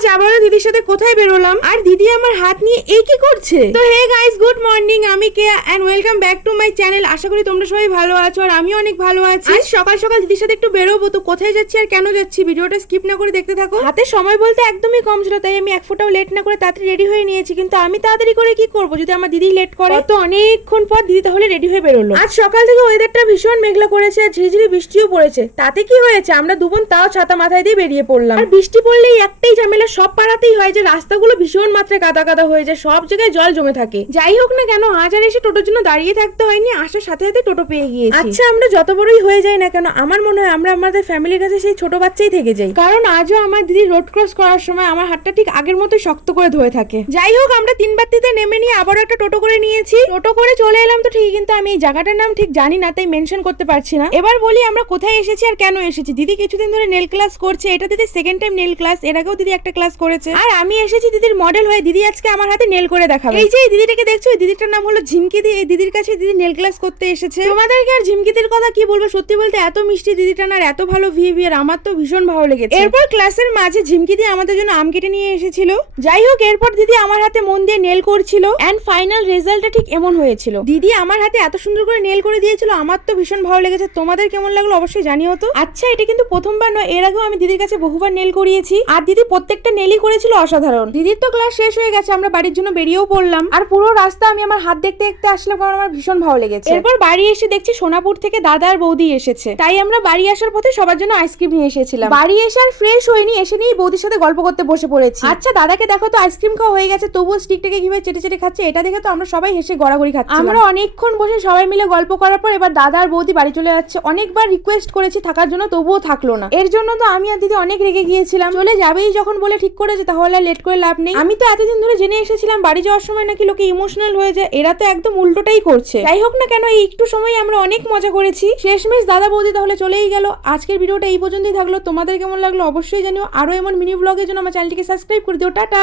আজ আবারও দিদির সাথে কোথায় বেরোলাম, আর দিদি আমার হাত নিয়ে এই কি করছে। তো হে গাইস, গুড মর্নিং, আমি Keya and welcome back to my channel. আশা করি তোমরা সবাই ভালো আছো আর আমিও অনেক ভালো আছি। আজ সকাল সকাল দিদির সাথে একটু বেরোবো, তো কোথায় যাচ্ছি আর কেন যাচ্ছি ভিডিওটা স্কিপ না করে দেখতে থাকো। হাতে সময় বলতে একদমই কম ছিল, তাই আমি এক ফোঁটাও লেট না করে তাড়াতাড়ি রেডি হয়ে নিয়েছি। কিন্তু আমি তাড়াতাড়ি করে কি করবো যদি আমার দিদি লেট করে। তো অনেকক্ষণ পর দিদি তাহলে রেডি হয়ে বেরোলো। আজ সকাল থেকে ওয়েদারটা ভীষণ মেঘলা করেছে আর ঝিরিঝিরি বৃষ্টিও পড়েছে। তাতে কি হয়েছে, আমরা দুবোন তাও ছাতা মাথায় দিয়ে বেরিয়ে পড়লাম। আর বৃষ্টি পড়লেই একটাই ঝামেলা, সব পাড়াতেই হয় যে রাস্তাগুলো ভীষণ মাত্রায় কাদা কাদা হয়ে যায়, সব জায়গায় জল জমে থাকে। যাই হোক না কেন, আজ আর এসে টোটোর জন্য দাঁড়িয়ে থাকতে হয়নি, আসার সাথে সাথে টোটো পেয়ে গিয়েছি। আচ্ছা, আমরা যত বড়ই হয়ে যাই না কেন, আমার মনে হয় আমরা আমাদের ফ্যামিলির কাছে সেই ছোট বাচ্চাই থেকে যাই। কারণ আজও আমার দিদি রোড ক্রস করার সময় আমার হাতটা ঠিক আগের মতোই শক্ত করে ধরে থাকে। যাই হোক, আমরা 3 বাতিতে নেমে নিয়ে আবারও একটা টোটো করে নিয়েছি। টোটো করে চলে এলাম তো ঠিক, কিন্তু আমি এই জায়গাটার নাম ঠিক জানি না, তাই মেনশন করতে পারছি না। এবার বলি আমরা কোথায় এসেছি আর কেন এসেছি। দিদি কিছুদিন ধরে নেল ক্লাস করছে, এটা দিদি সেকেন্ড টাইম নেল ক্লাস, এর আগেও দিদি একটা ক্লাস করেছে। আর আমি এসেছি দিদির মডেল হয়ে, দিদি আজকে আমার হাতে নেল করে দেখাবে। এই যে এই দিদিটাকে দেখছো, এই দিদিটার নাম হলো ঝিমকি দি। এই দিদির কাছে দিদি নেল ক্লাস করতে এসেছে। তোমাদেরকে আর ঝিমকিদের কথা কি বলবো, সত্যি বলতে এত মিষ্টি দিদিটা না, আর এত ভালো বিহেভিয়ার, আমার তো ভীষণ ভালো লেগেছে। এরপর ক্লাসের মাঝে ঝিমকি দি আমাদের জন্য আম কেটে নিয়ে এসেছিল। যাই হোক, এরপর দিদি আমার হাতে মন দিয়ে নেল করছিল এন্ড ফাইনাল রেজাল্টটা ঠিক এমন হয়েছিল। দিদি আমার হাতে এত সুন্দর করে নেল করে দিয়েছিল, আমার তো ভীষণ ভালো লেগেছে। তোমাদের কেমন লাগলো অবশ্যই জানিও তো। আচ্ছা, এটা কিন্তু প্রথমবার নয়, এর আগেও আমি দিদির কাছে বহুবার নেল করিয়েছি, আর দিদি প্রত্যেকটা নেলই করেছিল অসাধারণ। দিদির তো ক্লাস শেষ হয়ে গেছে, আমরা বাড়ির জন্য বেরিয়েও পড়লাম। আর পুরো রাস্তা আমি আমার হাত দেখতে দেখতে আসলাম, কারণ আমার ভীষণ ভালো লেগেছে। এরপর বাড়ি এসে দেখছি সোনাপুর থেকে দাদা আর বৌদি এসেছে, তাই আমরা বাড়ি আসার পথে সবার জন্য আইসক্রিম নিয়ে এসেছিলাম। বাড়ি এসে আর ফ্রেশ হয়নি, এসে নিয়ে বৌদির সাথে গল্প করতে বসে পড়েছি। আচ্ছা, দাদাকে দেখো তো আইসক্রিম খাওয়া হয়ে গেছে, তবুও স্টিকটাকে কিভাবে চেটে চেটে খাচ্ছে, এটা দেখে তো আমরা সবাই হেসে গড়াগড়ি খাচ্ছি। আমরা অনেকক্ষণ বসে সবাই মিলে গল্প করার পর এবার দাদা আর বৌদি বাড়ি চলে যাচ্ছে। অনেকবার রিকোয়েস্ট করেছি থাকার জন্য, তবুও থাকলো না। এর জন্য তো আমি আর দিদি অনেক রেগে গিয়েছিলাম। চলে যাবেই যখন বলে ঠিক করেছে, তাহলে লেট করে লাভ নেই। আমি তো এতদিন ধরে জেনে এসেছিলাম বাড়ি যাওয়ার সময় নাকি লোকে ইমোশনাল হয়ে যায়, এরা তো একদম উল্টোটাই করছে। যাই হোক না কেন, এই একটু সময় আমরা অনেক মজা করেছি। শেষমেশ দাদা বৌদি তাহলে চলেই গেল। আজকের ভিডিওটা এই পর্যন্তই থাকলো, তোমাদের কেমন লাগলো অবশ্যই জানিও। আরো এমন মিনি ব্লগের জন্য আমার চ্যানেলটিকে সাবস্ক্রাইব করে দিও। টাটা।